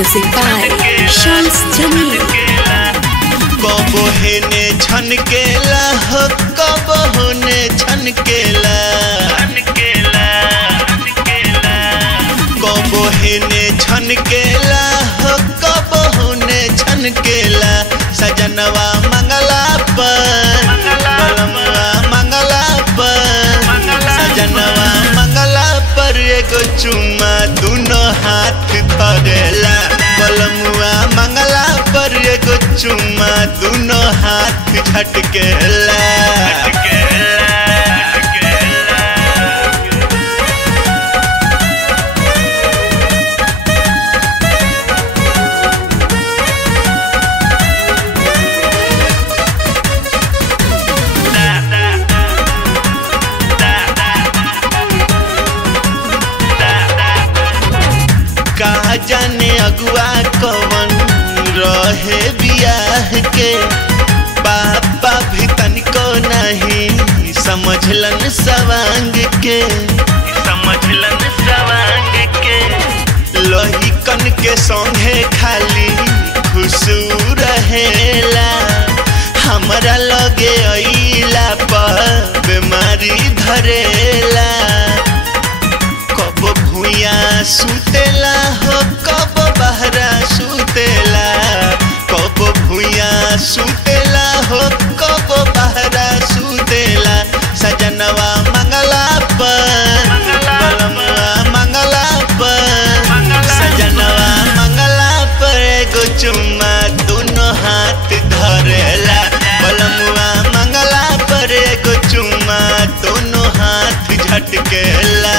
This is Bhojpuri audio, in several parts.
Music by Shams Jamil. कबो हेने छनकेला हो कबो होने छनकेला कबो हेने छनकेला हो कबो होने छनकेला सजनवा मंगला पर बलमवा मंगला पर सजनवा मंगला पर एगो चुम्मा दोनों हाथ धरेला बलमुआ मंगला पर एगो चुम्मा दोनों हाथ झटकेला। कहा जाने अगुआ कवन रहे बियाह के पापा भी तनिको नहीं समझलन सवांग के लोही कन के संगे खाली खुशू रहेला हमारा लगे अइला पर बीमारी धरेला कब भूया सुतेला हो कब बहरा सुतेला कब भूया सुतेला हो कब बहरा सुतेला सजनवा मंगला पर बलमवा मंगला पर सजनवा मंगला पर एगो चुम्मा दोनों हाथ धरेला बलमवा मंगला पर एगो चुम्मा दोनों हाथ झटकेला।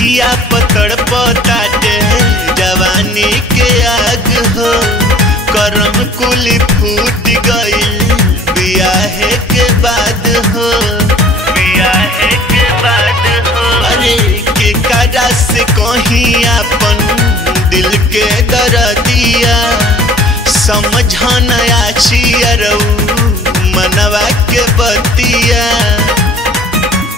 जिया पकड़ पताटे जवानी के आग हो करम कुल फूट गइल बियाहे के बाद हो अरे के काजा से कहीं अपन दिल के दर्दिया समझन आशिया मनवा के बतिया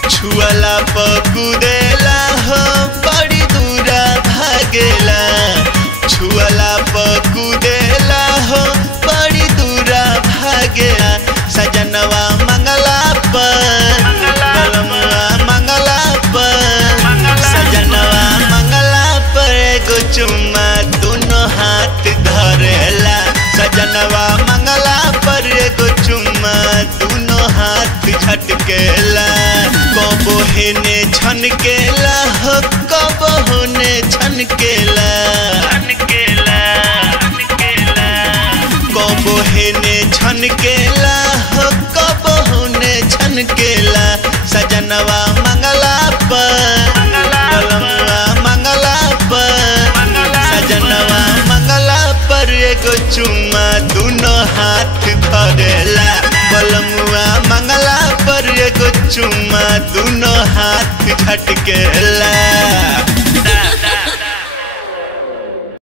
छुअला पकुदेला हो बड़ी दूरा भागेला छुअला पकुदेला हो बड़ी दूरा भागेला सजनवा मंगला पर बलमवा मंगला पर सजनवा मंगला पर एगो चुम्मा दोनों हाथ धरेला सजनवा मंगला पर एगो चुम्मा दोनों हाथ झटकेला कबो हेने छनकेला हो कबो होने छनकेला कबो हेने छनकेला हो कबो होने छनकेला सजनवा मंगला पर बलमवा मंगला पर सजनवा मंगला पर एगो चुम्मा दोनों हाथ धरेला बलमुआ मंगला पर एगो चुम्मा दोनों हाथ झटकेला।